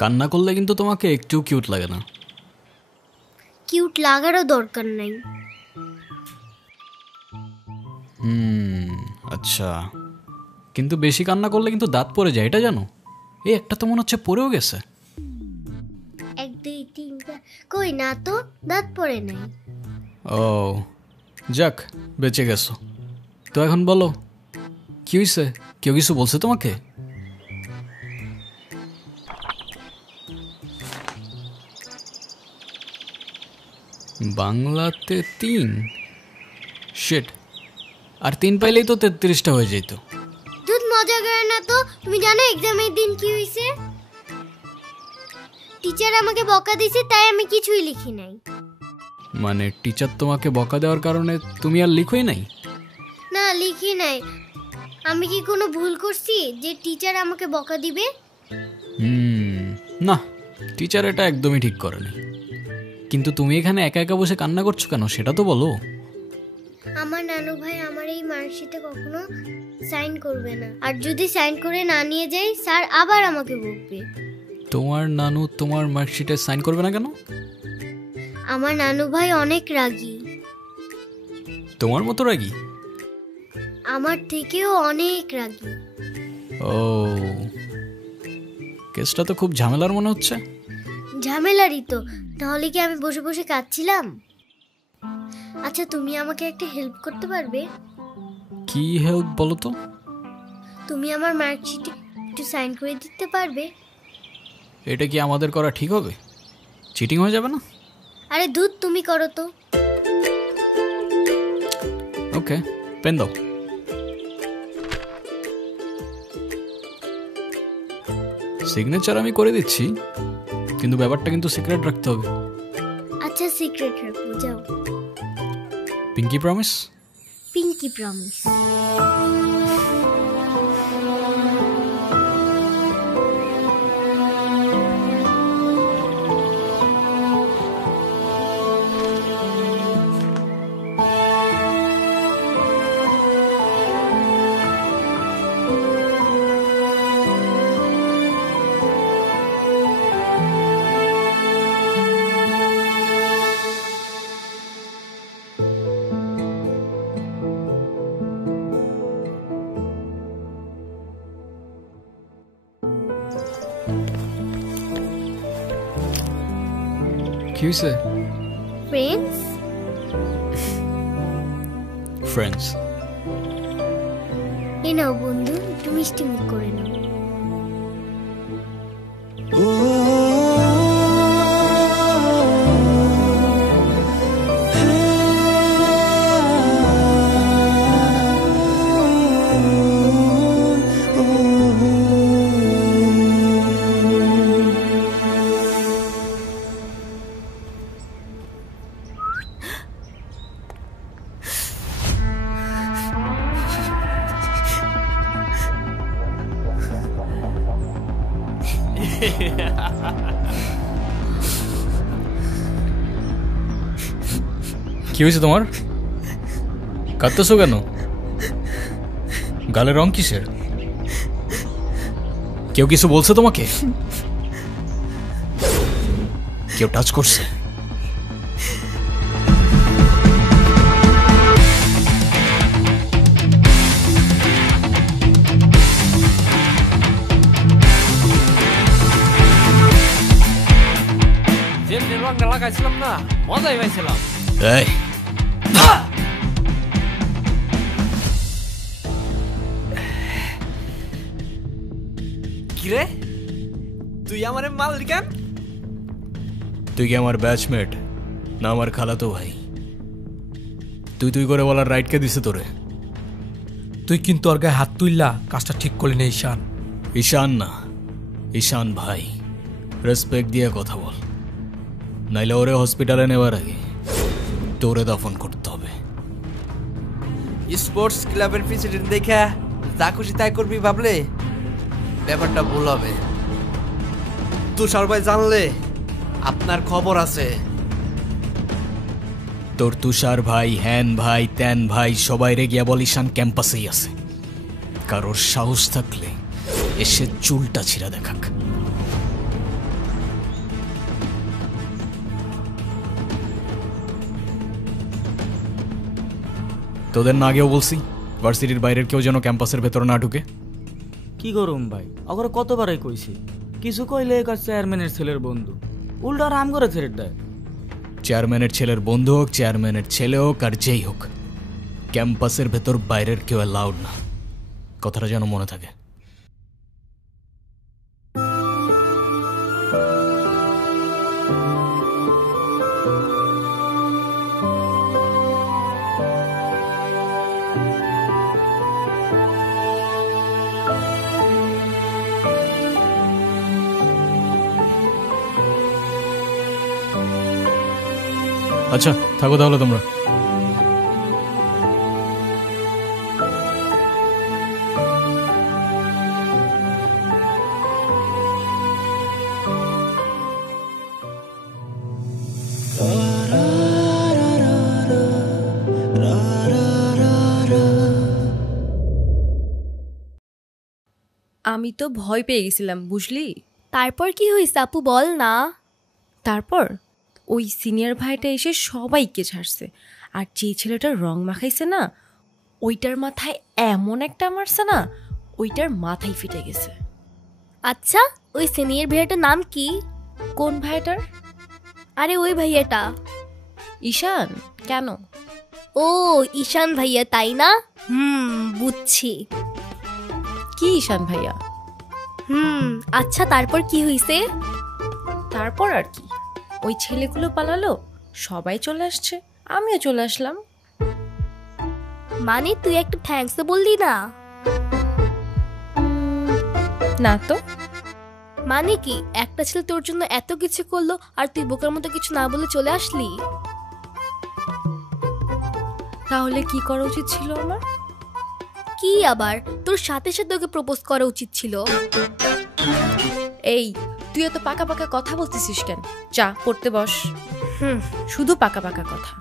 কান্না করলে কিন্তু তোমাকে একটু কিউট লাগে না। কিউট লাগারও দরকার নাই। আচ্ছা, কিন্তু বেশি কান্না করলে কিন্তু দাঁত পড়ে যায়, এটা জানো? এই একটা তো মনে হচ্ছে পড়েও গেছে। 1 2 3 4 কই না তো, দাঁত পড়ে নাই। ও যাক, বেঁচে গেছো। তো এখন বলো কি হয়েছে? কেউ কিছু বলছে তোমাকে? বাংলাতে 3 শিট, আর 3 পাইলেই তো 33টা হয়ে যেত। দুধ মজা করে না তো। তুমি জানো এক্সামের দিন কি হয়েছে? টিচার আমাকে বকা দিয়েছে, তাই আমি কিছুই লিখি নাই। মানে টিচার তোমাকে বকা দেওয়ার কারণে তুমি আর লিখোই নাই? না, লিখি নাই। আমি কি কোনো ভুল করছি যে টিচার আমাকে বকা দিবে? না, টিচার এটা একদমই ঠিক করেনি। কিন্তু তুমি এখানে একা একা বসে কান্না করছো কেন, সেটা তো বলো। আমার নানু ভাই আমার এই মার্কশিটে কখনো সাইন করবে না, আর যদি সাইন করে না নিয়ে যাই স্যার আবার আমাকে বকবে। তোমার নানু তোমার মার্কশিটে সাইন করবে না কেন? আমার নানু ভাই অনেক রাগী। তোমার মতো রাগী? আমার থেকেও অনেক রাগী। ও, কেসটা তো খুব ঝামেলার মনে হচ্ছে। ঝামেলারই তো, তাহলে কি আমি বসে বসে কাঁদছিলাম? আচ্ছা, তুমি আমাকে একটা হেল্প করতে পারবে? কি হেল্প বলো তো? তুমি আমার মার্কশিটে একটু সাইন করে দিতে পারবে? এটা কি আমাদের করা ঠিক হবে? চিটিং হয়ে যাবে না? আরে দুধ, তুমি করো তো। ওকে, পেন দাও। সিগনেচার আমি করে দিচ্ছি, কিন্তু ব্যাপারটা কিন্তু সিক্রেট রাখতে হবে। আচ্ছা, সিক্রেট রাখবো, যাও। Pinky promise? Pinky promise. কি হয়েছে? ফ্রেন্ডস। ফ্রেন্ডস? এই নাও বন্ধু, একটু মিষ্টি মুখ করে নাও। কি হয়েছে তোমার? কাঁদতেছো কেন? গালের রং কিসের? কেউ কিছু বলছে তোমাকে? কেউ টাচ করছে? রংটা লাগাইছিলাম না, মজাই পাইছিলাম। এই কিরে তুই আমারে মারলি কেন? তুই কি আমার ব্যাচমেট না আমার খালাতো ভাই? তুই তুই করে বলার রাইট কে দিছে তোরে? তুই কিন্তু ওর গায়ে হাত তুললা কাজটা ঠিক করলি না ঈশান। ঈশান না, ঈশান ভাই। রেসপেক্ট দিয়ে কথা বল, নাইলে ওরে হসপিটালে নেওয়ার আগে তোরে দফন করতে হবে। স্পোর্টস ক্লাবের প্রেসিডেন্ট দেখা যা খুশি তাই করবি ভাবলে ব্যাপারটা ভুল হবে। তুষার ভাই জানলে আপনার খবর আছে। তোর তুষার ভাই, হ্যান ভাই, ত্যান ভাই সবাই রে গিয়া বল ঈশান ক্যাম্পাসেই আছে। কারোর সাহস থাকলে এসে চুলটা ছিঁড়া দেখাক। তোদের না আগেও বলছি ভার্সিটির বাইরের কেউ যেন ক্যাম্পাসের ভেতর না ঢুকে। কি করুম ভাই, অগরে কতবারই কইছি, কিছু কইলে কাজ চেয়ারম্যানের ছেলের বন্ধু, উল্টা রাম করে ছেড়ে দেয়। চেয়ারম্যানের ছেলের বন্ধু হোক, চেয়ারম্যানের ছেলে হোক, আর যেই হোক, ক্যাম্পাসের ভেতর বাইরের কেউ অ্যালাউড না। কথাটা যেন মনে থাকে। আচ্ছা থাকো তাহলে তোমরা। আমি তো ভয় পেয়ে গেছিলাম বুঝলি। তারপর কি হয়েছে আপু বল না। তারপর ওই সিনিয়র ভাইটা এসে সবাইকে ছাড়ছে, আর যে ছেলেটার রং মাখাইছে না ওইটার মাথায় এমন একটা মারছে না, ওইটার মাথায় ফিটে গেছে। আচ্ছা ওই সিনিয়র ভাইয়াটার নাম কি? কোন ভাইটার? আরে ওই ভাইয়াটা। ঈশান। কেন? ও ঈশান ভাইয়া তাই না? বুঝছি। কি ঈশান ভাইয়া? আচ্ছা তারপর কি হয়েছে? তারপর আর কি, ওই ছেলেগুলো পালালো, সবাই চলে আসছে, আমিও চলে আসলাম। মানে তুই একটা থ্যাঙ্কস তো বললি না? না তো। মানে কি একটা ছেলে তোর জন্য এত কিছু করলো আর তুই বোকার মতো কিছু না বলে চলে আসলি? তাহলে কি করা উচিত ছিল আমার? কি আবার, তোর সাথে সাথে ওকে প্রপোজ করা উচিত ছিল। এই তুই এত পাকা পাকা কথা বলতেছিস কেন? যা পড়তে বস। শুধু পাকা পাকা কথা।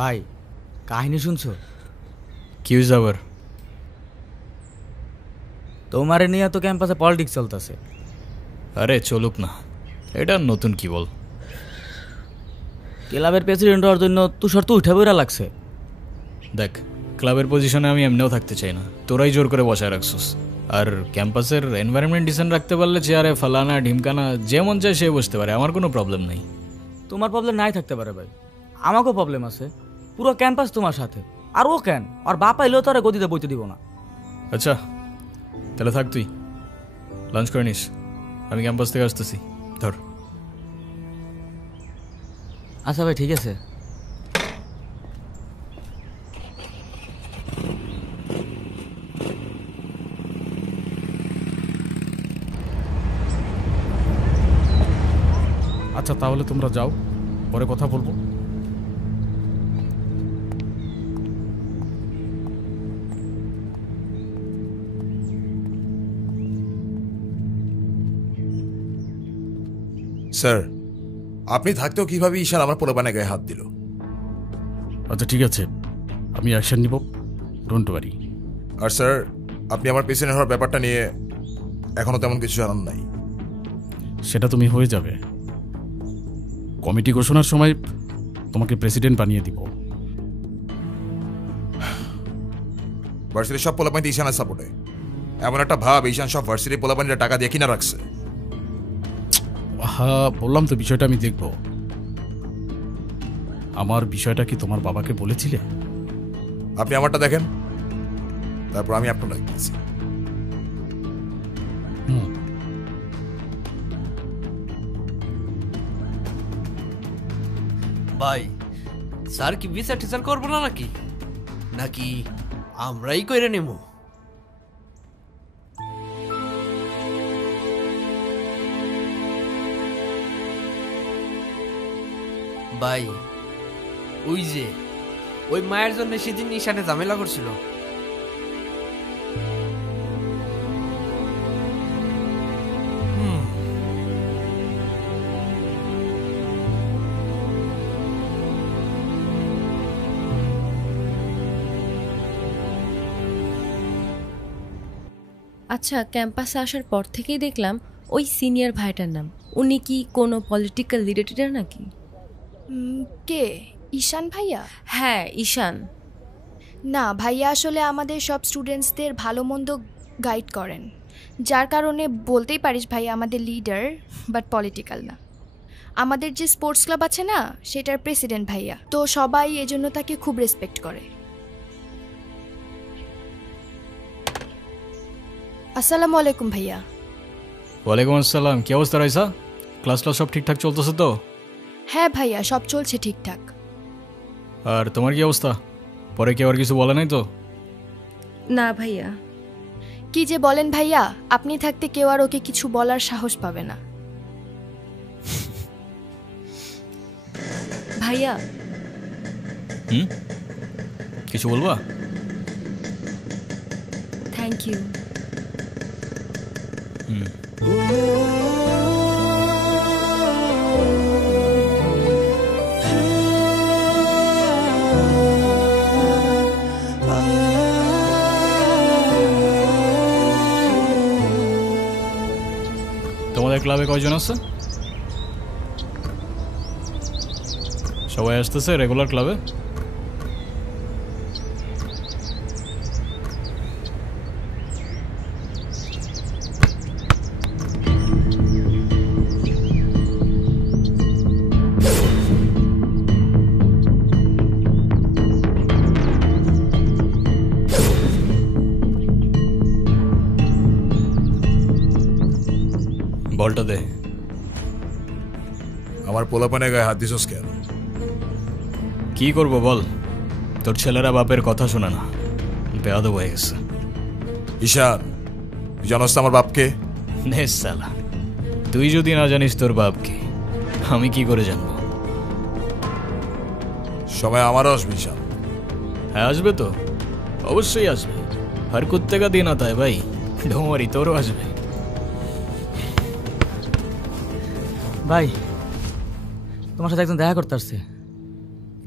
ভাই কাহিনী শুনছো? কি হয়েছে আবার? তোমারে নিয়ে তো ক্যাম্পাসে পলিটিক্স চলতেছে। আরে চলুক না, এটা নতুন কি বল। ক্লাবের প্রেসিডেন্ট হওয়ার জন্য তুষার তো উঠে বইরা লাগছে। দেখ ক্লাবের পজিশনে আমি এমনিও থাকতে চাই না, তোরাই জোর করে বসায় রাখছিস। আর ক্যাম্পাসের এনভায়রনমেন্ট ডিসেন্ট রাখতে পারলে চেয়ারে ফালানা ঢিমকানা যে মন চায় সে বসতে পারে, আমার কোনো প্রবলেম নেই। তোমার প্রবলেম নাই থাকতে পারে ভাই, আমাকেও প্রবলেম আছে। পুরো ক্যাম্পাস তোমার সাথে, আর ও কেন আর বাপ এলেও তো আর গদিতে বইতে দিব না। আচ্ছা তাহলে থাক, তুই লাঞ্চ করে নিস, আমি ক্যাম্পাস থেকে আসতেছি। ধর। আচ্ছা ভাই ঠিক আছে। আচ্ছা তাহলে তোমরা যাও, পরে কথা বলবো। স্যার, আপনি থাকতেও কিভাবে ঈশান আমার পোলাপানে গায়ে হাত দিল? আচ্ছা ঠিক আছে, আমি অ্যাকশন নিব, ডোন্ট ওয়ারি। আর স্যার, আপনি আমার পেছনে হওয়ার ব্যাপারটা নিয়ে এখনো তেমন কিছু জানান নাই। সেটা তুমি হয়ে যাবে, কমিটি ঘোষণার সময় তোমাকে প্রেসিডেন্ট বানিয়ে দিব। ভার্সিটির সব পোলাপানিতে ঈশানের সাপোর্টে। এমন একটা ভাব ঈশান সব ভার্সিটির পোলাপানিরা টাকা দিয়ে কিনা রাখছে। হ্যাঁ বললাম তো, বিষয়টা আমি দেখব। আমার বিষয়টা কি তোমার বাবাকে বলেছিলে? আপনি আমারটা দেখেন, তারপর আমি আপনারটা দেখতেছি। ভাই স্যার কি বিচার টিচার করবো না নাকি নাকি আমরাই কইরে নেব? ভাই ওই যে ওই মায়ের জন্য সেদিন ঈশানে ঝামেলা করছিল। আচ্ছা, ক্যাম্পাসে আসার পর থেকেই দেখলাম ওই সিনিয়র ভাইটার নাম। উনি কি কোনো পলিটিক্যাল লিডার নাকি? কে? ঈশান ভাইয়া? হ্যাঁ, ঈশান। না, ভাইয়া আসলে আমাদের সব স্টুডেন্টসদের ভালো মন্দ গাইড করেন, যার কারণে বলতেই পারিস ভাইয়া আমাদের লিডার, বাট পলিটিক্যাল না। আমাদের যে স্পোর্টস ক্লাব আছে না, সেটার প্রেসিডেন্ট ভাইয়া, তো সবাই এজন্য তাকে খুব রেসপেক্ট করে। আসসালামু আলাইকুম ভাইয়া। ওয়ালাইকুম আসসালাম। কি অবস্থা রাইসা? ক্লাস সব ঠিকঠাক চলতেছে তো? হ্যাঁ ভাইয়া, সব চলছে ঠিকঠাক। আর তোমার কি অবস্থা? পরে কেউ আর কিছু বলে নাই তো? না ভাইয়া। কি যে বলেন ভাইয়া, আপনি থাকতে কেউ আর ওকে কিছু বলার সাহস পাবে না। ভাইয়া কিছু বলবা? Thank you. তোমাদের ক্লাবে কয়জন আছে? সবাই আসতেছে রেগুলার ক্লাবে? বলটা দে। আমার পোলাপানে গায়ে হাত দিছস কেন? কি করবো বল, তোর ছেলেরা বাপের কথা শোনে না, বেয়াদব হয়ে গেছে। ঈশান, তুই জানোস তো আমার বাপকে? নে শালা, তুই যদি না জানিস তোর বাপকে, আমি কি করে জানবো? সময় আমারও আসবে ঈশান। হ্যাঁ আসবে তো, অবশ্যই আসবে। হর কুত্তে কা দিন আতা হ্যায় ভাই, ঢোমারি তোরও আসবে। ভাই তোমার সাথে একজন দেখা করতে আসছে।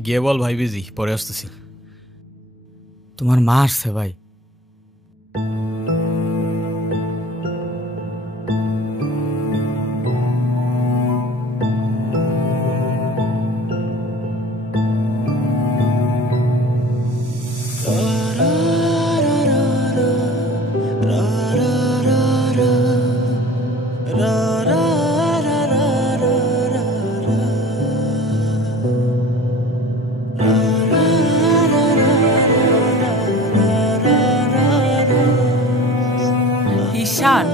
গিয়ে বল ভাই বিজি, পরে আসতেছি। তোমার মা আসছে ভাই। ঈশান,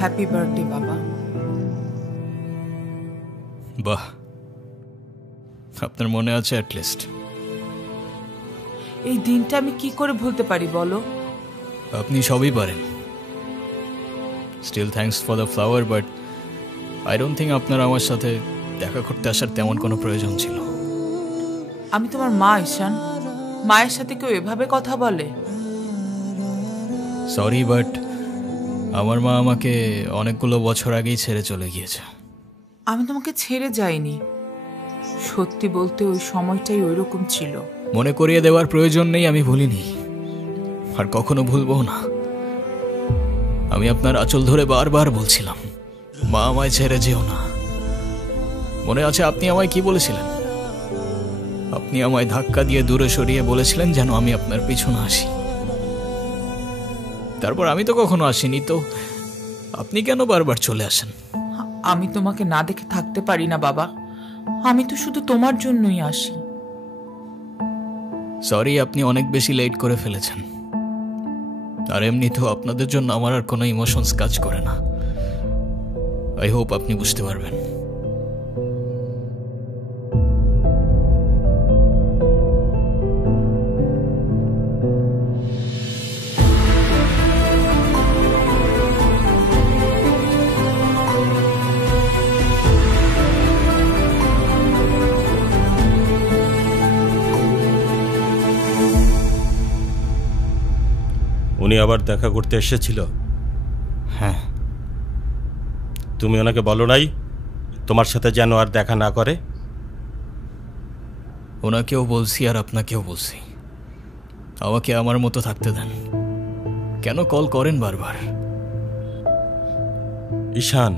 হ্যাপি বার্থডে বাবা। বাহ, আপনার মনে আছে অ্যাটলিস্ট। এই দিনটা আমি কি করে ভুলতে পারি বলো? আপনি সবই পারেন। Still thanks for the flower, but I don't think আপনার আমার সাথে দেখা করতে আসার তেমন কোনো প্রয়োজন ছিল। আমি তোমার মা ঈশান, মায়ের সাথে কেউ এভাবে কথা বলে? সরি, বাট আমার মা আমাকে অনেকগুলো বছর আগেই ছেড়ে চলে গিয়েছে। আমি তোমাকে ছেড়ে যাইনি, সত্যি বলতে ওই সময়টাই ওইরকম ছিল। মনে করিয়ে দেওয়ার প্রয়োজন নেই, আমি ভুলিনি আর কখনো ভুলবো না। আমি আপনার আঁচল ধরে বারবার বলছিলাম, মা আমায় ছেড়ে যেও না, মনে আছে আপনি আমায় কি বলেছিলেন? আপনি আমায় ধাক্কা দিয়ে দূরে সরিয়ে বলেছিলেন যেন আমি আপনার পিছনে আসি। তারপর আমি তো কখনো আসিনি, তো আপনি কেন বারবার চলে আসেন? আমি তোমাকে না দেখে থাকতে পারি না বাবা, আমি তো শুধু তোমার জন্যই আসি। সরি, আপনি অনেক বেশি লেট করে ফেলেছেন। আর এমনিতেও আপনাদের জন্য আমার আর কোনো ইমোশনস কাজ করে না। আই হোপ আপনি বুঝতে পারবেন। উনি আবার দেখা করতে এসেছিল? হ্যাঁ। তুমি ওনাকে বলো নাই তোমার সাথে যেন আর দেখা না করে? ওনাকেও বলছি আর আপনাকেও বলছি, আমাকে আমার মতো থাকতে দেন। কেন কল করেন বারবার? ঈশান,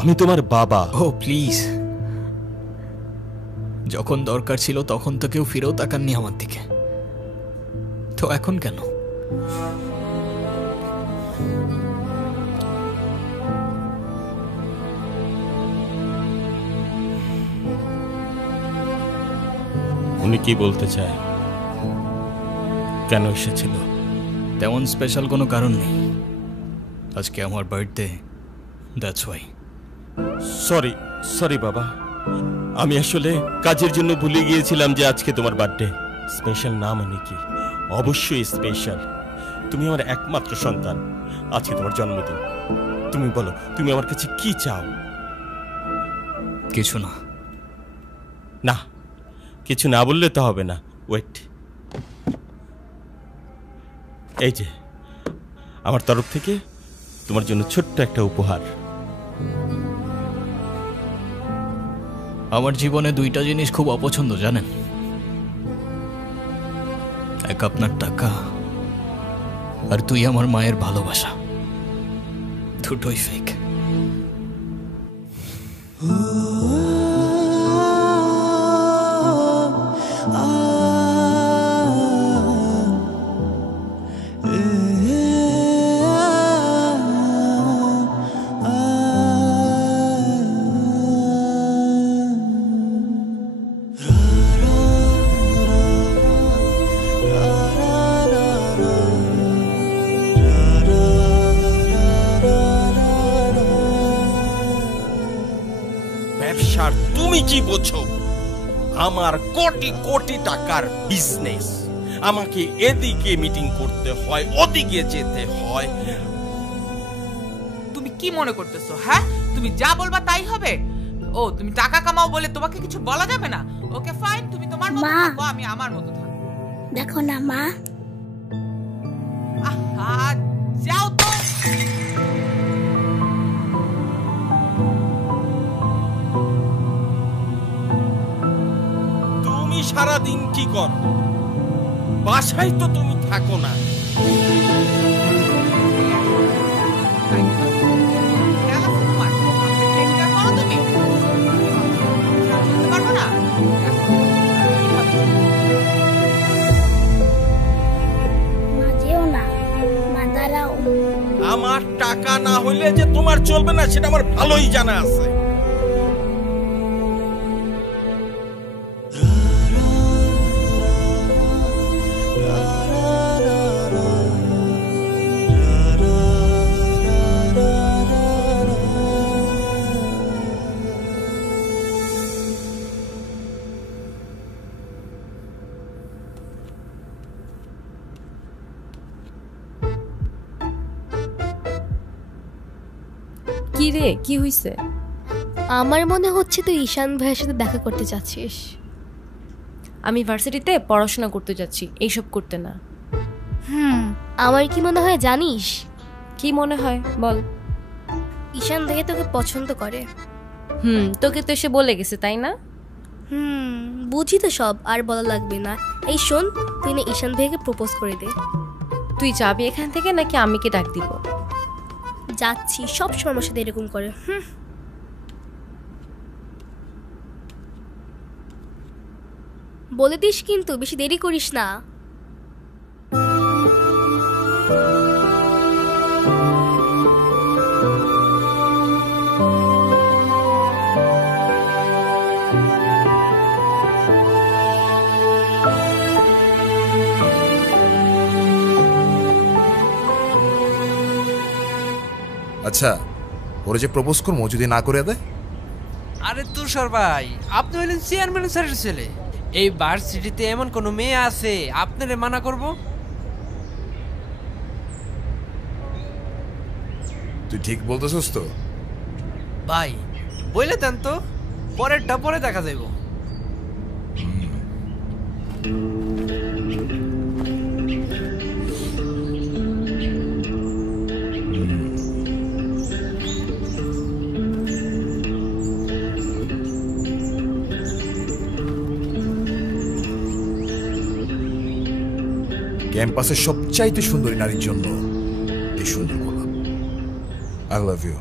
আমি তোমার বাবা। ও প্লিজ, যখন দরকার ছিল তখন তো কেউ ফিরেও তাকাননি আমার দিকে, তো এখন কেন? উনি কি বলতে চায়? কেন এসেছিল? তেমন স্পেশাল কোনো কারণ নেই, আজকে আমার birthday, that's why. Sorry sorry বাবা, আমি আসলে কাজের জন্য ভুলে গিয়েছিলাম যে আজকে তোমার বার্থডে। স্পেশাল না মানে কি? অবশ্যই স্পেশাল। তুমি আমার একমাত্র সন্তান, আজকে তোমার জন্মদিন। তুমি বলো, তুমি আমার কাছে কি চাও? কিছু না। না, কিছু না বললে তো হবে না। ওয়েট, এই যে আমার তরফ থেকে তোমার জন্য ছোট্ট একটা উপহার। আমার জীবনে দুইটা জিনিস খুব অপছন্দ জানেন, এক আপনার টাকা আর তুই আমার মায়ের ভালোবাসা। দুটোই ফেক। ব্যবসার তুমি কি বোঝো? আমার কোটি কোটি টাকার বিজনেস, আমাকে এদিকে মিটিং করতে হয়, ওদিকে যেতে হয়। তুমি কি মনে করতেছো? হ্যাঁ, তুমি যা বলবা তাই হবে? ও, তুমি টাকা কামাও বলে তোমাকে কিছু বলা যাবে না? ওকে ফাইন, তুমি তোমার মতো থাকো, আমি আমার মতো থাকবো। দেখো না মা, আহা, যাও তো। তুমি সারাদিন কি করো? বাসায় তো তুমি থাকো না। আমার টাকা না হইলে যে তোমার চলবে না সেটা আমার ভালোই জানা আছে। কি রে, কি হইছে? আমার মনে হচ্ছে তুই ঈশান ভাইয়ের সাথে দেখা করতে চাচ্ছিস। আমি ভার্সিটিতে পড়াশোনা করতে যাচ্ছি, এইসব করতে না। আমার কি মনে হয় জানিস? কি মনে হয় বল। ঈশান ভাইয়া তোকে পছন্দ করে। তোকে তো এসে বলে গেছে তাই না? বুঝি তো সব, আর বলা লাগবে না। এই শোন, তুই না ঈশান ভাইয়াকে প্রপোজ করে দে। তুই যাবি এখান থেকে নাকি আমি কি ডাক দিব? যাচ্ছি, সব সময় আমার সাথে এরকম করে। বলে দিস কিন্তু, বেশি দেরি করিস না। আচ্ছা, ওরে যে প্রপোজ করবো যদি না করে দেয়? আরে তুষার ভাই, আপনি হলেন চেয়ারম্যান স্যারের ছেলে। এই ভার্সিটিতে এমন কোন মেয়ে আছে আপনারে মানা করব? তুই ঠিক বলতেছস তো? ভাই বইলে দেন তো, পরেরটা পরে দেখা যাইব। ক্যাম্পাসের সবচাইতে সুন্দরী নারীর জন্য এই সুন্দর গোলাপ। I love you.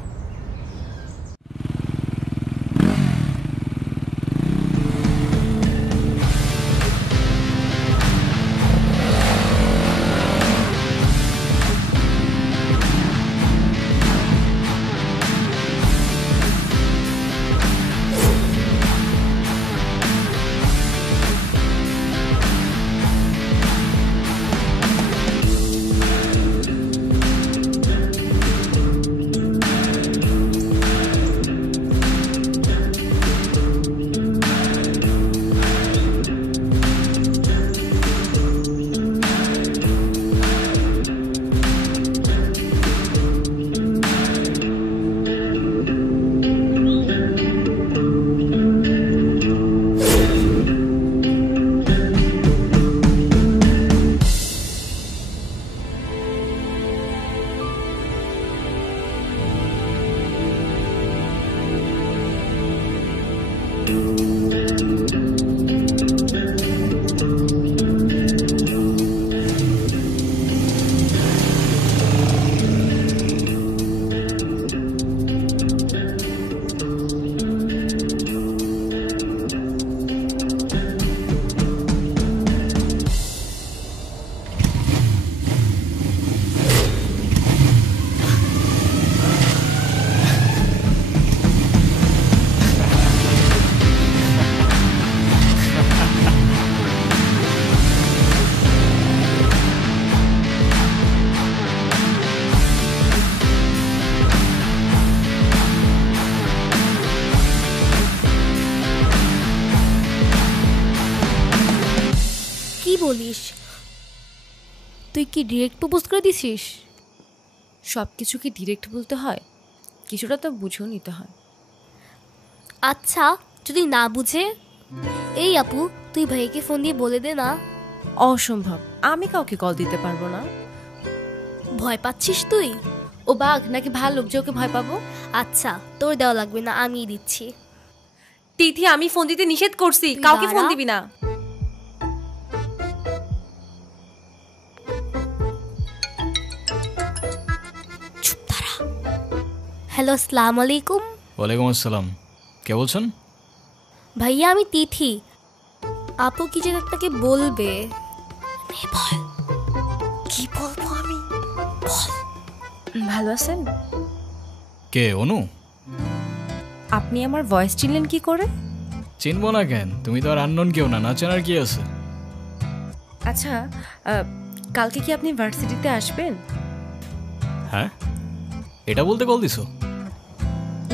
বলিস? তুই কি ডিরেক্ট প্রপোজ করে দিছিস? সব কিছু কি ডিরেক্ট বলতে হয়? কিছুটা তো বুঝেও নিতে হয়। আচ্ছা, যদি না বুঝে? এই আপু, তুই ভাইকে ফোন দিয়ে বলে দে না। অসম্ভব, আমি কাউকে কল দিতে পারবো না। ভয় পাচ্ছিস তুই? ও বাঘ নাকি ভাল্লুক যে ওকে ভয় পাবো? আচ্ছা, তোর দেওয়া লাগবে না, আমি দিচ্ছি। তিথি, আমি ফোন দিতে নিষেধ করছি, কাউকে ফোন দিবি না। হ্যালো, আসসালামু আলাইকুম। ওয়ালাইকুম আসসালাম। কে বলছেন? ভাইয়া, আমি তিথি। আপু কি যেন আপনাকে বলবে। কি বলবো আমি? ভালো আছেন? কে? অনু? আপনি আমার ভয়েস চিনলেন কি করে? চিনবো না কেন? তুমি তো আর আননোন কেউ না, না চেনার কি আছে? আচ্ছা, কালকে কি আপনি ভার্সিটিতে আসবেন? হ্যাঁ, এটা বলতে কল দিছো?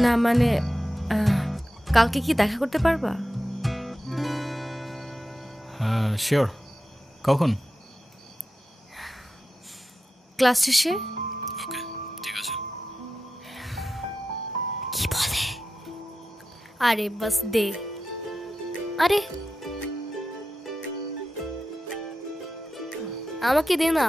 না মানে, কালকে কি দেখা করতে পারবা? হ্যাঁ শিওর। কখন? ক্লাস শেষে। ওকে, ঠিক আছে। কি বলে? আরে বাস দে। আরে আমাকে দে না।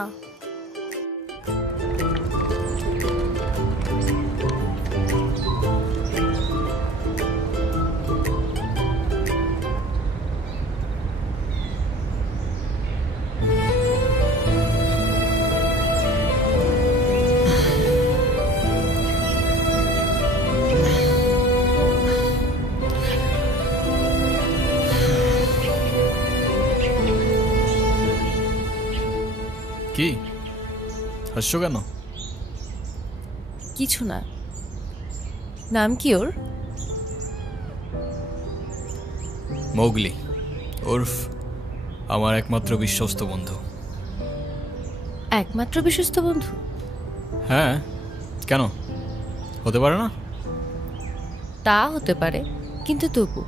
হাসছো কেন? কিছু না। নাম কি ওর? মৌগলি, ওরফ আমার একমাত্র বিশ্বস্ত বন্ধু। একমাত্র বিশ্বস্ত বন্ধু? হ্যাঁ, কেন হতে পারে না? তা হতে পারে, কিন্তু তবু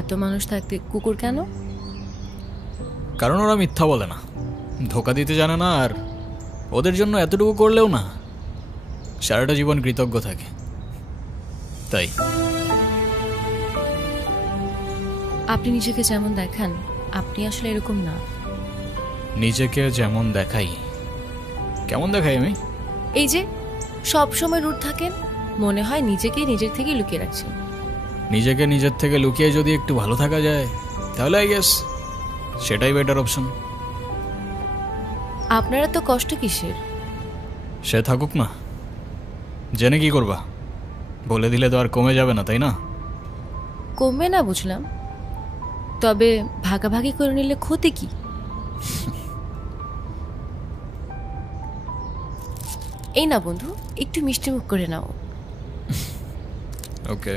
এত মানুষ থাকতে কুকুর কেন? কারণ ওরা মিথ্যা বলে না, ধোকা দিতে জানে না, আর ওদের জন্য এতটুকু করলেও না সারাটা জীবন কৃতজ্ঞ থাকে, তাই। আপনি নিজেকে যেমন দেখান, আপনি আসলে এরকম না। নিজেকে যেমন দেখাই? কেমন দেখাই আমি? এই যে সব সময় রুট থাকেন, মনে হয় নিজেকে নিজের থেকে লুকিয়ে রাখছেন। নিজেকে নিজের থেকে লুকিয়ে যদি একটু ভালো থাকা যায় তাহলে আই গেস সেটাই বেটার অপশন। আপনারা তো কষ্ট কিসের? সে থাকুক না, জেনে কি করবা? বলে দিলে তো আর কমে যাবে না, তাই না? কমবে না বুঝলাম, তবে ভাগাভাগি করে নিলে ক্ষতি কি? এই না বন্ধু, একটু মিষ্টি মুখ করে নাও। ওকে।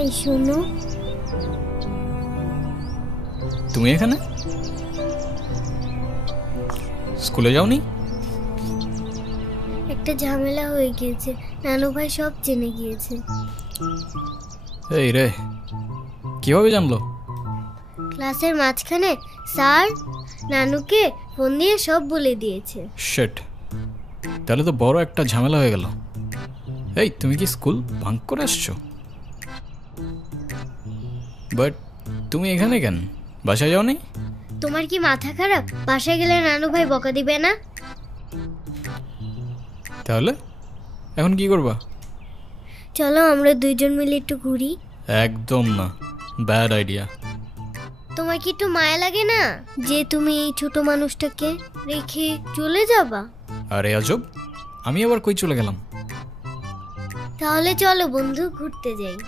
এই শোনো, তুমি এখানে? স্কুলে যাওনি? একটা ঝামেলা হয়ে গিয়েছে, নানু ভাই সব জেনে গিয়েছে। এই রে, কিভাবে জানলো? ক্লাসের মাঝখানে স্যার নানুকে ফোন দিয়ে সব বলে দিয়েছে। শিট, তাহলে তো বড় একটা ঝামেলা হয়ে গেল। এই, তুমি কি স্কুল বাঙ্ক করে আসছো? বাট তুমি এখানে কেন? বাসায় যাওনি? তোমার কি মাথা খারাপ? বাসায় গেলে নানু ভাই বকা দিবে না? তাহলে এখন কি করবা? চলো আমরা দুইজন মিলে একটু ঘুরি। একদম না, ব্যাড আইডিয়া। তোমার কি একটু মায়া লাগে না যে তুমি এই ছোট মানুষটাকে রেখে চলে যাবা? আরে আজব, আমি আবার কই চলে গেলাম? তাহলে চলো বন্ধু, ঘুরতে যাই।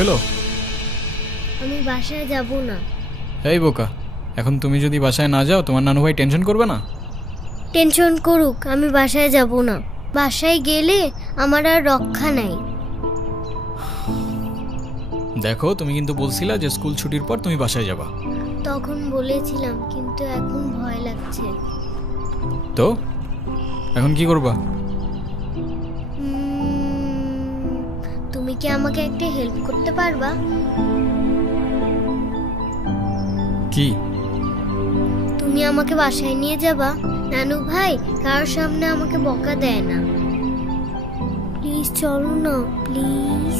হলো? আমি বাসায় যাব না। এই বোকা, এখন তুমি যদি বাসায় না যাও তোমার নানু ভাই টেনশন করবে না? টেনশন করুক, আমি বাসায় যাব না। বাসায় গেলে আমার আর রক্ষা নাই। দেখো, তুমি কিন্তু বলছিলা যে স্কুল ছুটির পর তুমি বাসায় যাবা। তখন বলেছিলাম, কিন্তু এখন ভয় লাগছে। তো এখন কি করবা? তুমি কি আমাকে একটা হেল্প করতে পারবা? কি? তুমি আমাকে বাসায় নিয়ে যাবা? নানু ভাই কার সামনে আমাকে বকা দেয় না। প্লিজ চলো না, প্লিজ।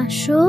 আসো।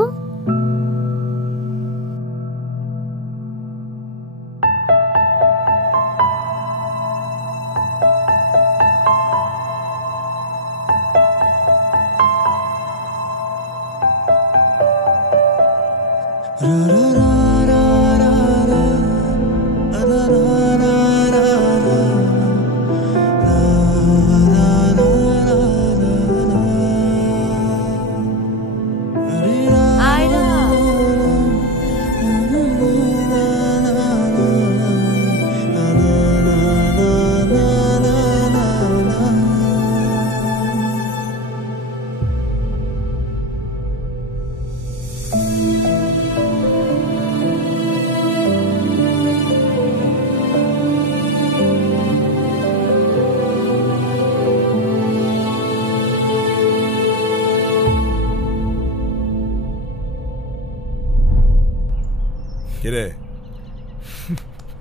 কিরে,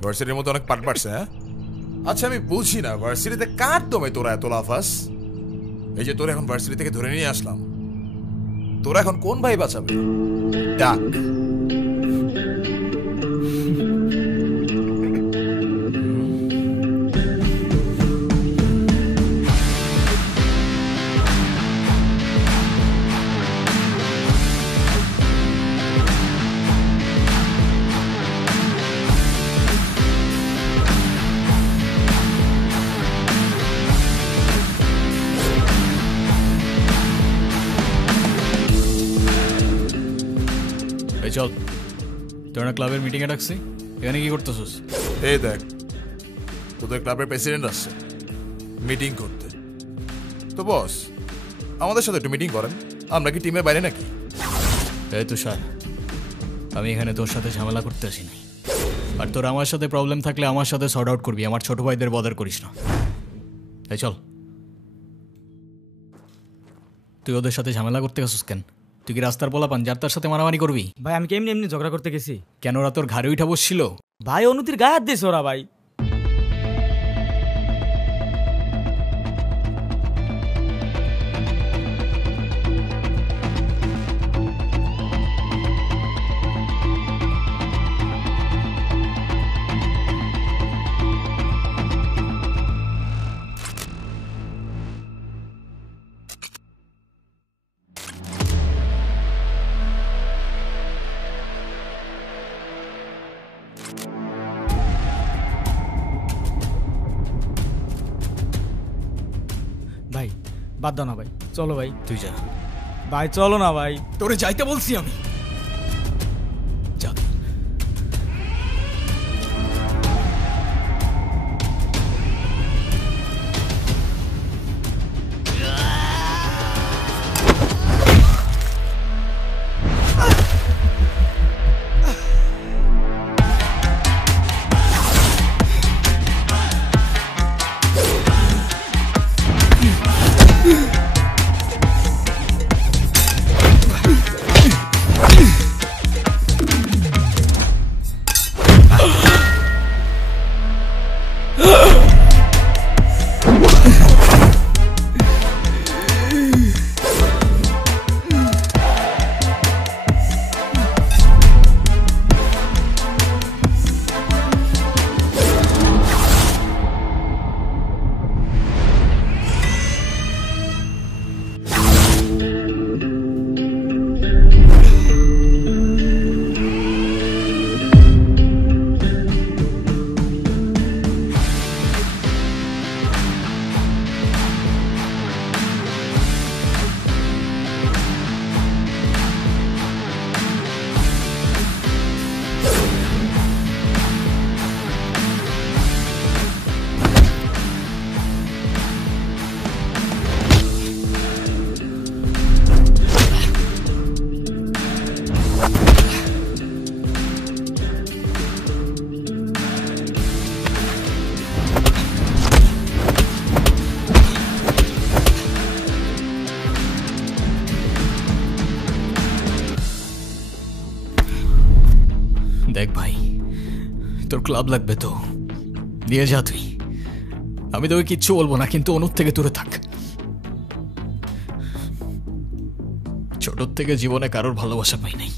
ভার্সিটির মতো অনেক পাট পাটছে? হ্যাঁ, আচ্ছা আমি বুঝি না ভার্সিটিতে কার দমে তোরা এত লাফাস? এই যে তোরা এখন ভার্সিটি থেকে ধরে নিয়ে আসলাম, তোরা এখন কোন ভাই বাঁচাবে? ডাক। চল, তোরা ক্লাবের মিটিংয়ে ডাকছি, এখানে কি করতেছিস? এই দেখ, তোদের ক্লাবের প্রেসিডেন্ট আসছে মিটিং করতে। তো বস, আমাদের সাথে একটু মিটিং করেন, আমরা কি টিমের বাইরে নাকি? এই তুষার, আমি এখানে তোর সাথে ঝামেলা করতে আসি নাই। আর তোর আমার সাথে প্রবলেম থাকলে আমার সাথে সর্ট আউট করবি, আমার ছোট ভাইদের বদার করিস না। এই চল। তুই ওদের সাথে ঝামেলা করতে গেছিস কেন? তুই কি রাস্তার পোলাপান যার তার সাথে মারামারি করবি? ভাই আমি কেমনি এমনি ঝগড়া করতে গেছি। কেন, ওরা তোর ঘাড়ে উঠা বসছিল? ভাই অনুতির গায়ে হাত দিয়েছে ওরা। ভাই ভাই বাদ দাও না ভাই, চলো ভাই। তুই যা ভাই, চলো না ভাই। তোরে যাইতে বলছি আমি। যা। তোর ক্লাব লাগবে তো দিয়ে যা তুই, আমি তোকে কিচ্ছু বলবো না, কিন্তু অনুর থেকে দূরে থাক। ছোটর থেকে জীবনে কারোর ভালোবাসা পাই নাই,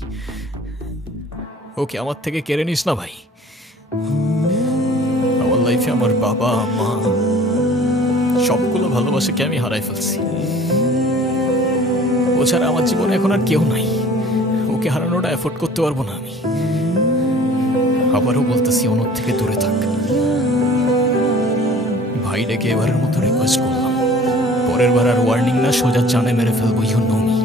ওকে আমার থেকে কেড়ে নিস না ভাই। আমার লাইফে আমার বাবা মা সবগুলো ভালোবাসাকে আমি হারাই ফেলছি। ও ছাড়া আমার জীবনে এখন আর কেউ নাই, ওকে হারানোটা এফোর্ড করতে পারবো না আমি। আবারও বলতেছি অনুর থেকে দূরে থাক। ভাই ডেকে এবারের মতো রিকোয়েস্ট করলাম, পরের বার আর ওয়ার্নিং না, সোজা চানে মেরে ফেলবো। You know me.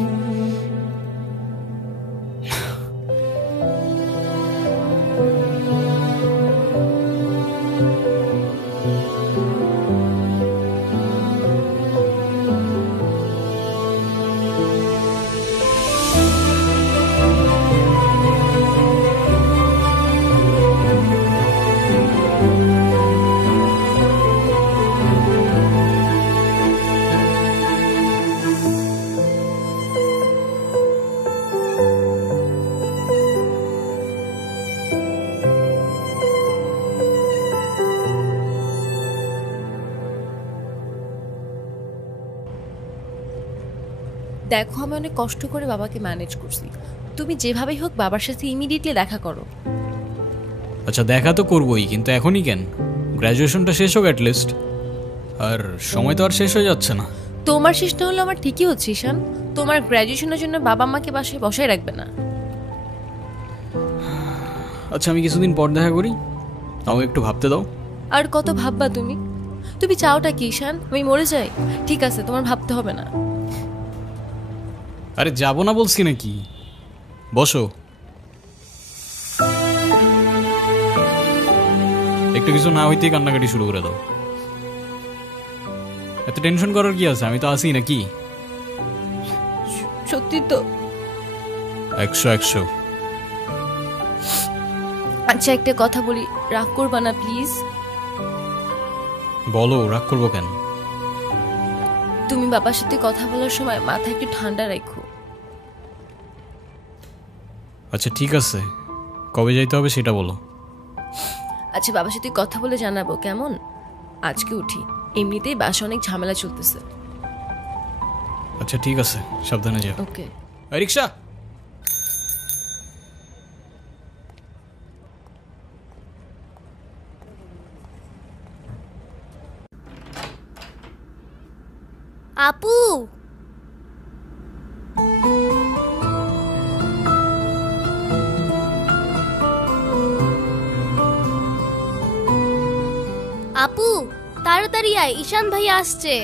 দেখো আমি অনেক কষ্ট করে বাবাকে ম্যানেজ করছি, তুমি যেভাবেই হোক বাবার সাথে ইমিডিয়েটলি দেখা করো। আচ্ছা দেখা তো করবোই, কিন্তু এখনই কেন? গ্র্যাজুয়েশনটা শেষ হোক অ্যাটলিস্ট। আর সময় তো আর শেষ হয়ে যাচ্ছে না। তোমার শেষ না হলে আমার ঠিকই হচ্ছে ঈশান, তোমার গ্র্যাজুয়েশনের জন্য বাবা মাকে বাসায় বসায় রাখবে না। আচ্ছা আমি কিছুদিন পর দেখা করি, আমাকে একটু ভাবতে দাও। আর কত ভাববা তুমি? তুমি চাওটা কি ঈশান, আমি মরে যাই? ঠিক আছে তোমার ভাবতে হবে না। আরে যাবো না বলছি নাকি, বসো। একটু কিছু না হইতেই কান্নাকাটি শুরু করে দাও। এত টেনশন করার কি আছে, আমি তো আছি নাকি। সত্যি তো? 100 আচ্ছা একটা কথা বলি, রাগ করবা না প্লিজ? বলো, রাগ করবো কেন? তুমি বাবার সাথে কথা বলার সময় মাথা একটু ঠান্ডা রাখো। আচ্ছা ঠিক আছে, কবে যাইতে হবে সেটা বলো। আচ্ছা বাবার সাথে কথা বলে জানাবো কেমন? আজকে উঠি, এমনিতেই বাসা অনেক ঝামেলা চলতেছে। আচ্ছা ঠিক আছে, সাবধানে যাও। ওকে। রিক্সা। আপু আপু তাড়াতাড়ি আয়, ঈশান ভাই আসছে।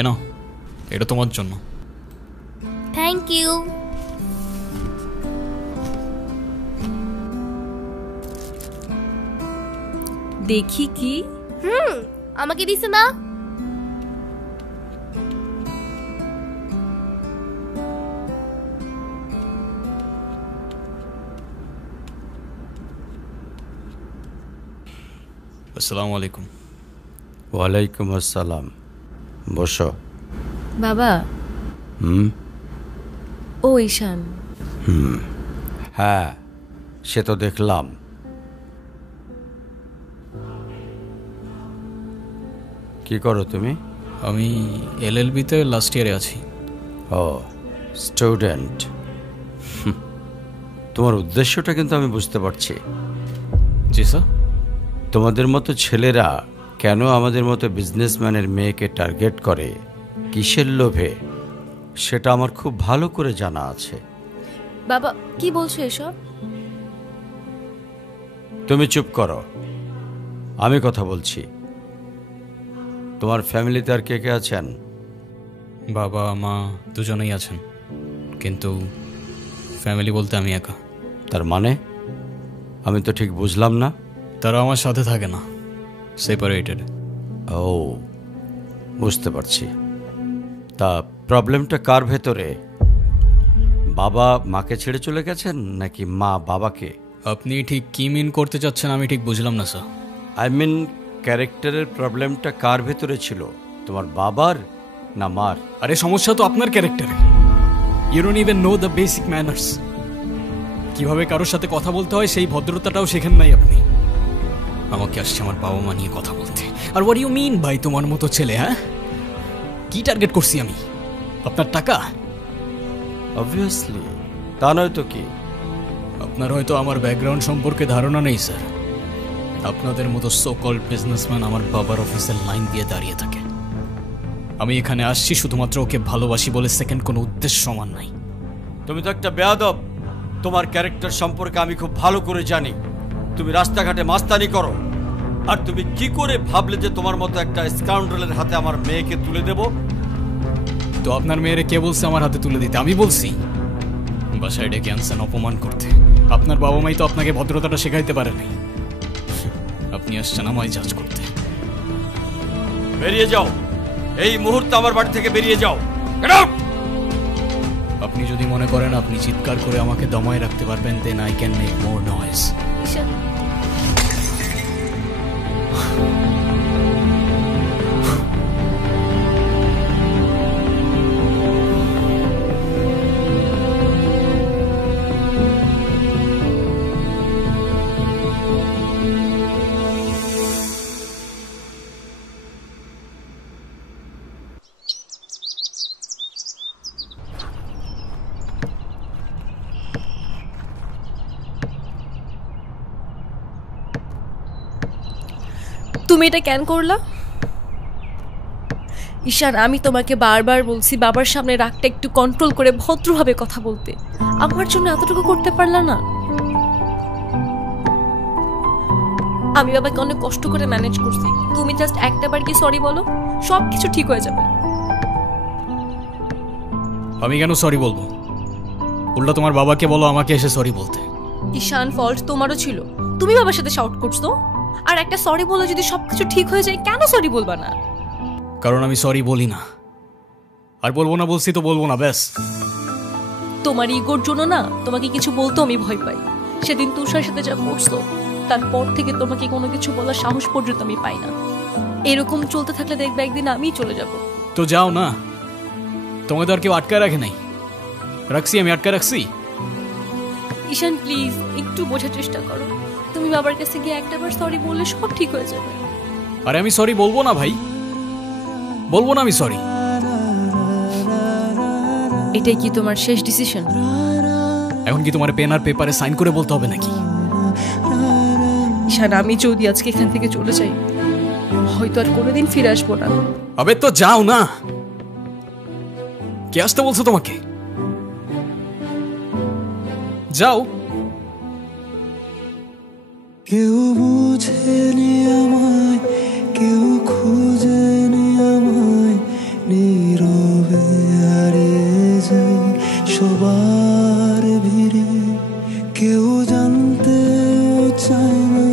এনো, এটা তোমার জন্য। Thank you. দেখি কি? আমাকে দিছে না? আসসালামু আলাইকুম। ওয়ালাইকুম আসসালাম, বসো। বাবা। ও ঈশান। হ্যাঁ সে তো দেখলাম। কি করো তুমি? আমি এলএলবিতে লাস্ট ইয়ারে আছি। ও স্টুডেন্ট। তোমার উদ্দেশ্যটা কিন্তু আমি বুঝতে পারছি। জি স্যার। তোমাদের মতো ছেলেরা কেন আমাদের মতো বিজনেসম্যানের মেয়েকে টার্গেট করে, কিসের লোভে, সেটা আমার খুব ভালো করে জানা আছে। বাবা কি বলছো এসব? তুমি চুপ করো, আমি কথা বলছি। তোমার ফ্যামিলিতে আর কে কে আছেন? বাবা মা দুজনেই আছেন, কিন্তু ফ্যামিলি বলতে আমি একা। তার মানে আমি তো ঠিক বুঝলাম না। তারা আমার সাথে থাকে না, সেপারেটেড। ও বুঝতে পারছি। তা প্রবলেমটা কার ভেতরে? বাবা মাকে ছেড়ে চলে গেছেন নাকি মা বাবাকে? আপনি ঠিক কি মিন করতে চাচ্ছেন আমি ঠিক বুঝলাম না স্যার। আই মিন ক্যারেক্টারের প্রবলেমটা কার ভেতরে ছিল, তোমার বাবার না মার? আরে সমস্যা তো আপনার ক্যারেক্টারে। You don't even know the basic manners. কিভাবে কারোর সাথে কথা বলতে হয় সেই ভদ্রতাটাও শেখেন নাই আপনি। আমাকে আসছে আমার বাবা মা নিয়ে কথা বলতে। আর হোয়াট ইউ মিন ভাই তোমার মতো ছেলে? হ্যাঁ, কি টার্গেট করছি আমি? আপনার টাকা? অবভিয়াসলি, তা নয় তো কি? আপনার হয়তো আমার ব্যাকগ্রাউন্ড সম্পর্কে ধারণা নেই স্যার। আপনাদের মতো সো কল্ড বিজনেসম্যান আমার বাবার অফিসের লাইন দিয়ে দাঁড়িয়ে থাকে। আমি এখানে আসছি শুধুমাত্র ওকে ভালোবাসি বলে, সেকেন্ড কোনো উদ্দেশ্য সমান নাই। তুমি তো একটা বেয়াদব। তোমার ক্যারেক্টার সম্পর্কে আমি খুব ভালো করে জানি। তুমি রাস্তাঘাটে মাস্তানি করো, আর তুমি কি করে ভাবলে যে তোমার মতো একটা স্কাউন্ডারের হাতে আমার মেয়েকে তুলে দেব? তো আপনার মেয়েরে কে বলছে আমার হাতে তুলে দিতে? আমি বলছি? বাসায় ডেকে আনছেন অপমান করতে। আপনার বাবা মাই তো আপনাকে ভদ্রতাটা শেখাইতে পারে নাই। আপনি আসছেন আমায় জাজ করতে। বেরিয়ে যাও, এই মুহূর্তে আমার বাড়ি থেকে বেরিয়ে যাও। Get out! আপনি যদি মনে করেন আপনি চিৎকার করে আমাকে দমায় রাখতে পারবেন, then I can make more noise. তুমি এটা কেন করলা? ঈশান, আমি তোমাকে বারবার বলছি বাবার সামনে রাগটা একটু কন্ট্রোল করে ভদ্রভাবে কথা বলতে। আমার জন্য এতটুকু করতে পারলা না? আমি বাবাকে অনেক কষ্ট করে ম্যানেজ করছি। তুমি জাস্ট একটাবার কি সরি বলো, সব কিছু ঠিক হয়ে যাবে। আমি কেন সরি বলবো? উল্টা তোমার বাবাকে বলো আমাকে এসে সরি বলতে। ঈশান, ফল্ট তোমারও ছিল। তুমি বাবার সাথে শাউট করছো, আর একটা সরি বলে যদি সবকিছু ঠিক হয়ে যায়, কেন সরি বলবা না? কারণ আমি সরি বলি না, আর বলবো না। বলছি তো বলবো না, ব্যাস। তোমার ইগোর জন্য না তোমাকে কিছু বলতে আমি ভয় পাই। সেদিন তুষার সাথে যা করছো, তারপর থেকে তোমাকে কোনো কিছু বলার সাহস পর্যন্ত আমি পাই না। এরকম চলতে থাকলে দেখবে একদিন আমিই চলে যাব। তো যাও না, তোমাদের আর কেউ আটকায় রাখে নাই। রাখছি, আমি আটকায় রাখছি। ঈশান প্লিজ একটু বোঝার চেষ্টা করো। তুমি বাবার কাছে গিয়ে একটাবার সরি বললে সব ঠিক হয়ে যাবে। আরে আমি সরি বলবো না ভাই, বলবো না আমি সরি। এটাই কি তোমার শেষ ডিসিশন? এখন কি তোমার পেন আর পেপারে সাইন করে বলতে হবে নাকি? ঈশান, আমি যদি আজকে এখান থেকে চলে যাই, হয়তো আর কোনোদিন ফিরে আসবো না। আবে তো যাও না। কে আসতে বলছো তোমাকে? যাও। কেউ বুঝেনি আমায়, কেউ খুঁজেনি আমায়, নীরবে হারিয়ে যাই সবার ভিড়ে। কেউ জানতেও চায় না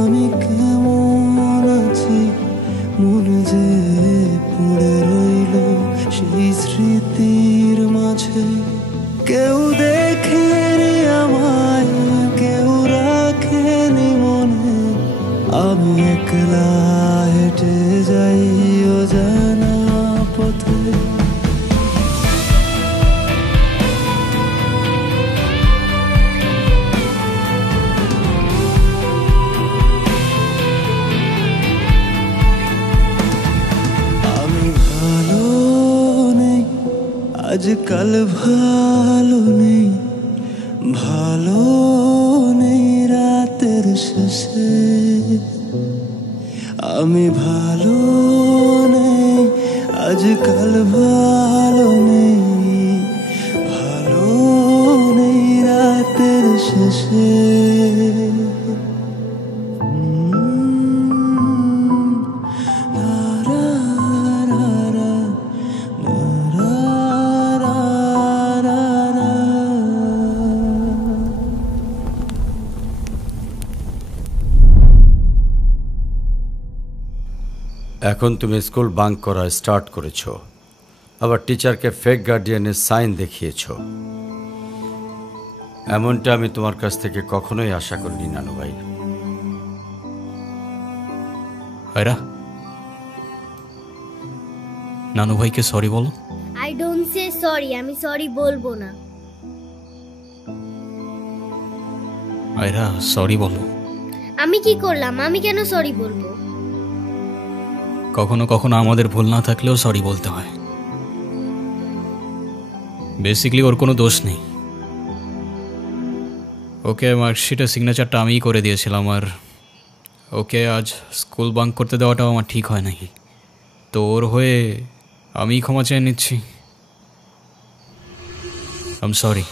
আমি কেমন আছি, মন যে পড়ে রইল সেই স্মৃতির মাঝে। কেউ দেখেনি আমায়, কেউ রাখেনি মনে, আমি একলা হেঁটে যাই অজানা পথে। আমি ভালো নেই, আজকাল ভালো নেই, ভালো নেই রাতের শেষে। আমি ভালো নেই, আজকাল ভালো নেই, ভালো নেই রাতের শেষে। এখন তুমি স্কুল বাঙ্ক করা স্টার্ট করেছো, আবার টিচারকে ফেক গার্ডিয়ানের সাইন দেখিয়েছো। এমনটা আমি তোমার কাছ থেকে কখনোই আশা করিনি নানু ভাই। নানু ভাইকে সরি বলো। I I don't say sorry, আমি সরি বলবো না। আয়রা সরি বলো। আমি কি করলাম? আমি কেন সরি বলবো? কখনো কখনো আমাদের ভুল না থাকলেও সরি বলতে হয়। বেসিক্যালি ওর কোনো দোষ নেই। ওকে মার্কশিটের সিগনেচারটা আমিই করে দিয়েছিলাম, আর ওকে আজ স্কুল বাঙ্ক করতে দেওয়াটাও আমার ঠিক হয় নাই। তো ওর হয়ে আমিই ক্ষমা চেয়ে নিচ্ছি। I am sorry.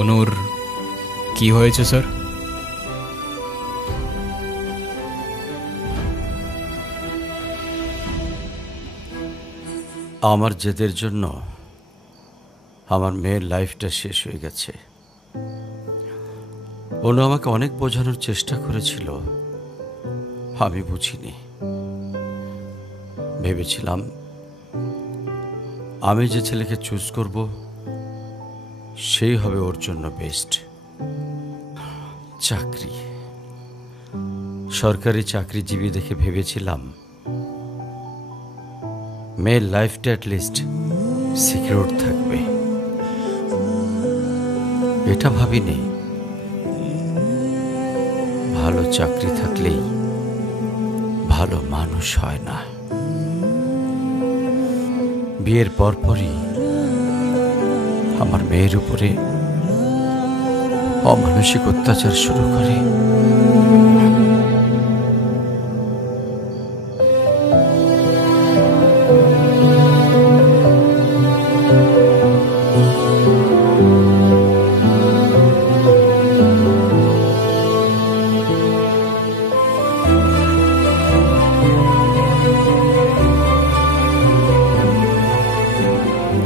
অনুর কি হয়েছে স্যার? আমার জেদের জন্য আমার মেয়ের লাইফটা শেষ হয়ে গেছে। অনু আমাকে অনেক বোঝানোর চেষ্টা করেছিল, আমি বুঝিনি। ভেবেছিলাম আমি যে ছেলেকে চুজ করব সেই হবে ওর জন্য বেস্ট। চাকরি, সরকারি চাকরিজীবী দেখে ভেবেছিলাম মেয়ের লাইফটা অ্যাটলিস্ট সিকিউর থাকবে। এটা ভাবিনি ভালো চাকরি থাকলেই ভালো মানুষ হয় না। বিয়ের পরপরই আমার মেয়ের উপরে অমানসিক অত্যাচার শুরু করে।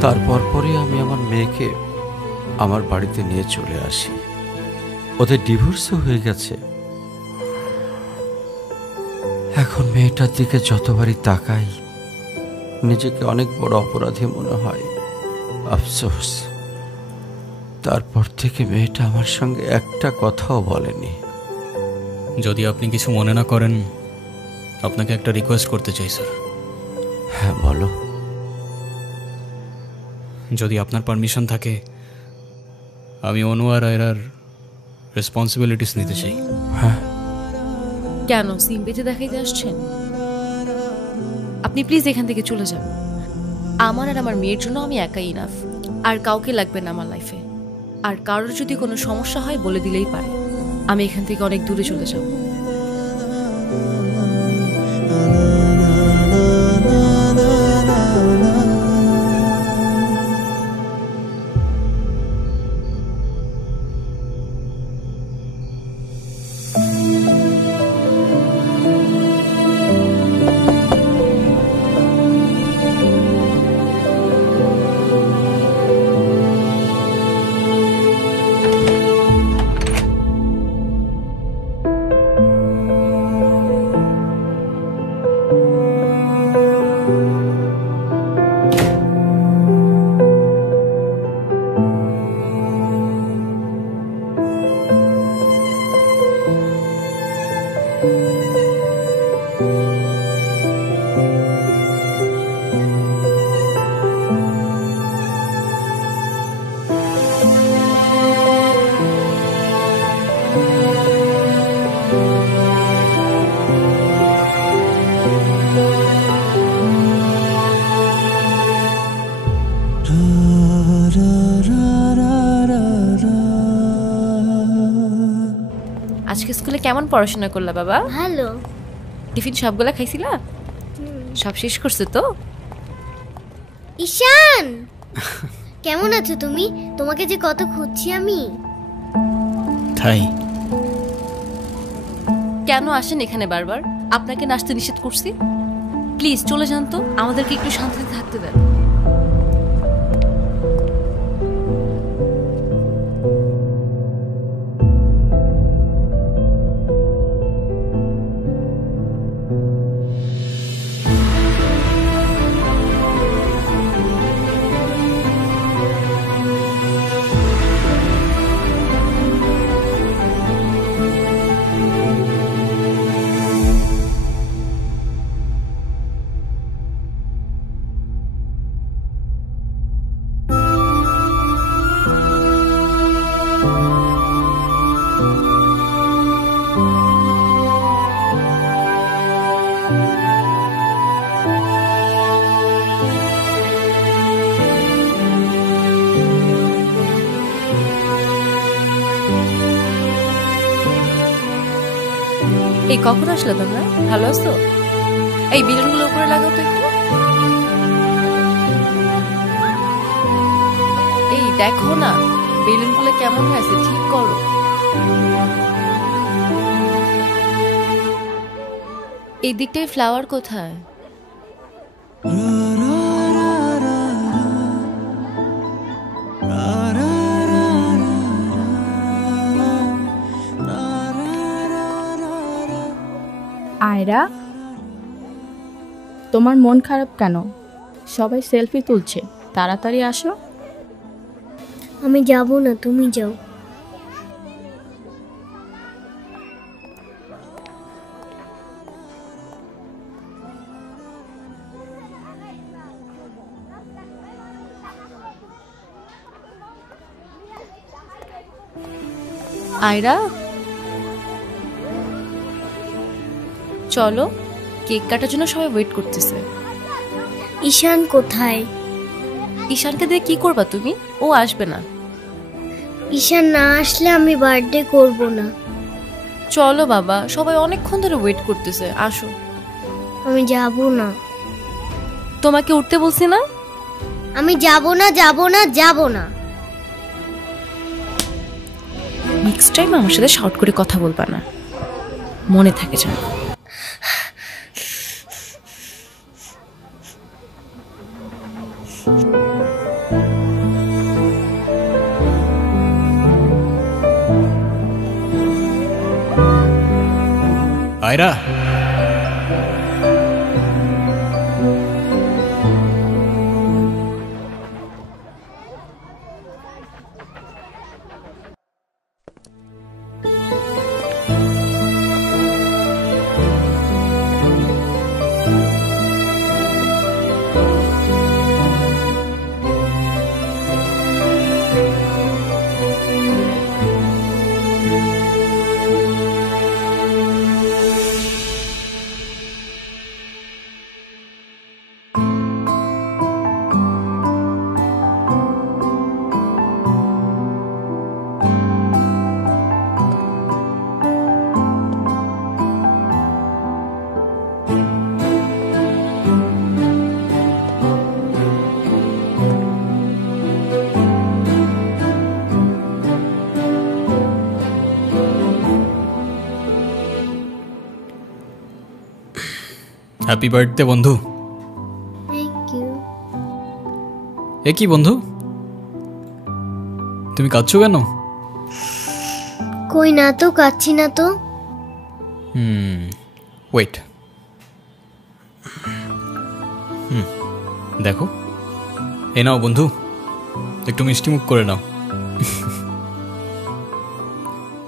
তারপর পরে আমি আমার মেয়েকে আমার বাড়িতে নিয়ে চলে আসি। ওদের ডিভোর্সও হয়ে গেছে। এখন মেয়েটার দিকে যতবারই তাকাই নিজেকে অনেক বড় অপরাধী মনে হয়। আফসোস, তারপর থেকে মেয়েটা আমার সঙ্গে একটা কথাও বলেনি। যদি আপনি কিছু মনে না করেন, আপনাকে একটা রিকোয়েস্ট করতে চাই স্যার। হ্যাঁ বলো। যদি আপনার পারমিশন থাকে, আমি অনু আর আয়রার রেসপন্সিবিলিটিস নিতে চাই। হ্যাঁ। কেন সিম্পেথি দেখাইতে আসছেন? আপনি প্লিজ এখান থেকে চলে যান। আমার আর আমার মেয়ের জন্য আমি একাই ইনাফ, আর কাউকে লাগবে না আমার লাইফে। আর কারোর যদি কোনো সমস্যা হয় বলে দিলেই পারে। আমি এখান থেকে অনেক দূরে চলে যাব। আজকে স্কুলে কেমন পড়াশোনা করলা বাবা? ভালো। টিফিন সবগুলা খাইছিলা? সব শেষ করছে তো? ঈশান, কেমন আছো তুমি? তোমাকে যে কত খুঁজছি আমি। তাই কেন আসেন এখানে বারবার? আপনাকে নাচতে নিষেধ করছি। প্লিজ চলে যান তো, আমাদেরকে একটু শান্তিতে থাকতে দেন। এই কখন আসলে তোমরা? ভালো আছো? এই বেলুনগুলো উপরে লাগাও তো একটু। এই দেখো না বেলুনগুলো কেমন হয়েছে, ঠিক করো। এই দিকটায় ফ্লাওয়ার কোথায়? আয়রা, তোমার মন খারাপ কেন? সবাই সেলফি তুলছে, তাড়াতাড়ি আসো। আমি যাব না, তুমি যাও। আয়রা চলো, কেক কাটার জন্য সবাই ওয়েট করতেছে। ঈশান কোথায়? ঈশানকে দিয়ে কি করবা তুমি? ও আসবে না। ঈশান না আসলে আমি বার্থডে করব না। চলো বাবা, সবাই অনেকক্ষণ ধরে ওয়েট করতেছে, আসো। আমি যাব না। তোমাকে উঠতে বলছি না? আমি যাব না, যাব না, যাব না। নেক্সট টাইম আমার সাথে শর্ট করে কথা বলবা না, মনে থাকে যেন। আয়রা, হ্যাপি বার্থডে বন্ধু। Thank you. এ কি বন্ধু, তুমি কাঁদছো কেন? কই না তো, কাচ্ছি না তো। ওয়েট, দেখো, এ নাও বন্ধু, একটু মিষ্টি মুখ করে নাও।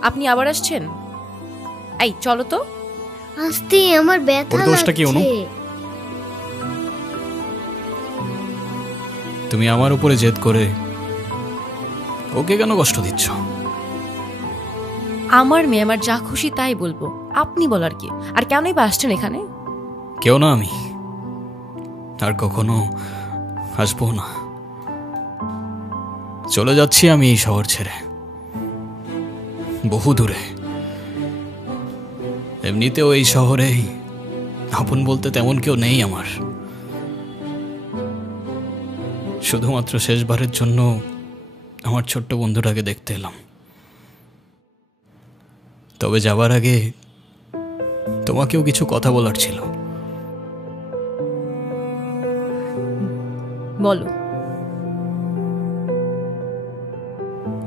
আপনি আবার আসছেন? এই চলো তো। আস্তে, আমার ব্যথা দোষটা কি অনু? লাগছে। তুমি আমার উপরে জেদ করে ওকে কেন কষ্ট দিচ্ছ? আমার মেয়ে, আমার যা খুশি তাই বলবো, আপনি বলার কি? আর কেনই বা আসছেন এখানে? কেউ না আমি, আর কখনো আসবো না। চলে যাচ্ছি আমি এই শহর ছেড়ে, বহু দূরে। এমনিতেও এই শহরে আপন বলতে তেমন কেউ নেই আমার। শুধুমাত্র শেষবারের জন্য আমার ছোট্ট বন্ধুটাকে দেখতে এলাম। তবে যাবার আগে তোমাকেও কিছু কথা বলার ছিল। বলো।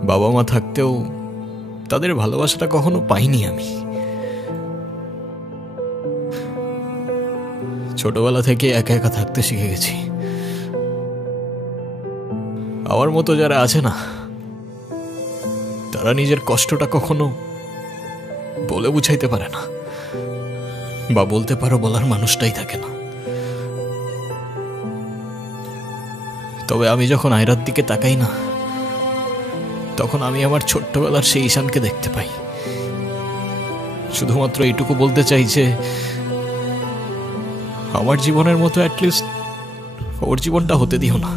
বাবা মা থাকতেও তাদের ভালোবাসাটা কখনো পাইনি আমি। ছোটবেলা থেকে একা একা থাকতে শিখে গেছি। আমার মতো যারা আছে না, তারা নিজের কষ্টটা কখনো বলে বুঝাইতে পারে না, বা বলতে পারো বলার মানুষটাই থাকে না। তবে আমি যখন আয়রার দিকে তাকাই না, তখন আমি আমার ছোট্টবেলার সেই ঈশানকে দেখতে পাই। শুধুমাত্র এইটুকু বলতে চাই যে আমার জীবনের মতো অ্যাটলিস্ট ওর জীবনটা হতে দিও না।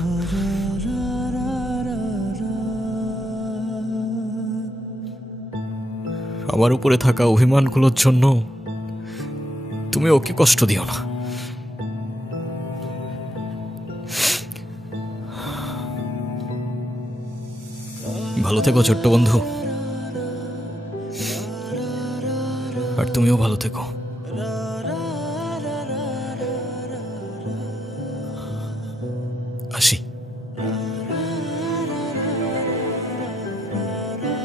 আমার উপরে থাকা অভিমানগুলোর জন্য তুমি ওকে কষ্ট দিও না। ভালো থেকো ছোট্ট বন্ধু, আর তুমিও ভালো থেকো। আসি।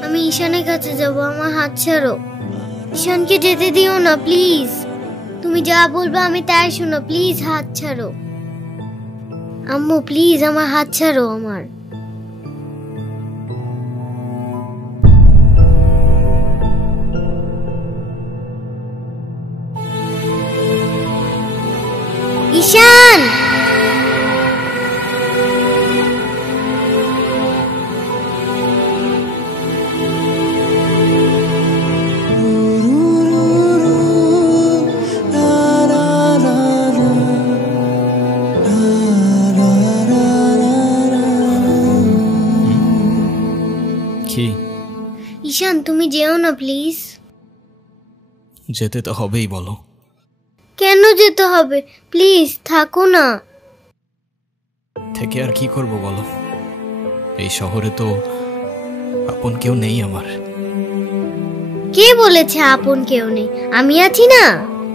আমি ঈশানের কাছে যাব, আমার হাত ছাড়ো। ঈশানকে যেতে দিও না প্লিজ। তুমি যা বলবে আমি তাই শোনো, প্লিজ হাত ছাড়ো। আম্মু প্লিজ আমার হাত ছাড়ো। আমার ঈশান, ঈশান তুমি যেও না প্লিজ। যেতে তো হবেই, বলো কেন যেতে হবে? প্লিজ থাকো না। থেকে আর কি করব বলো, এই শহরে তো আপন কেউ নেই আমার। কে বলেছে আপন কেউ নেই? আমি আছি না,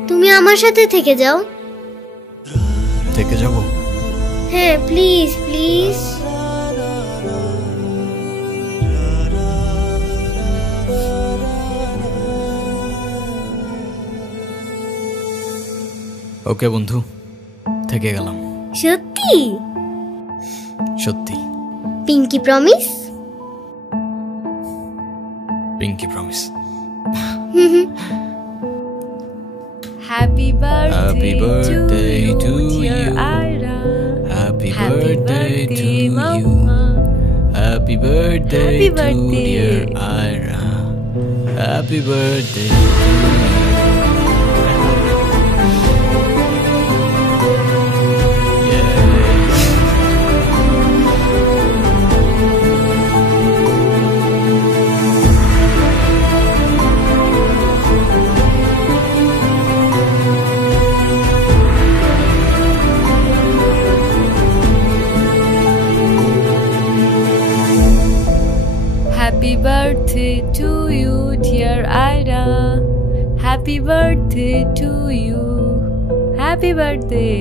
তুমি আমার সাথে থেকে যাও। থেকে যাব? হ্যাঁ প্লিজ প্লিজ। ওকে বন্ধু, থেকে গেলাম। সত্যি? সত্যি। Pinky promise? Pinky promise. Happy Happy birthday to you. Ira. Happy birthday to you. Happy birthday Happy to birthday. dear Ira. Happy birthday to you. Happy birthday to you, dear Ira. Happy birthday to you. Happy birthday.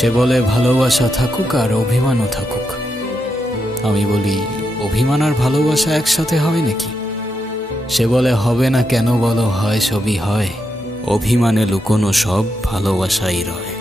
সে বলে ভালোবাসা থাকুক আর অভিমানও থাকুক। আমি বলি অভিমান আর ভালোবাসা একসাথে হয় নাকি? সে বলে হবে না কেন বলো, হয় সবই হয়, অভিমানে লুকোনো সব ভালোবাসাই রয়।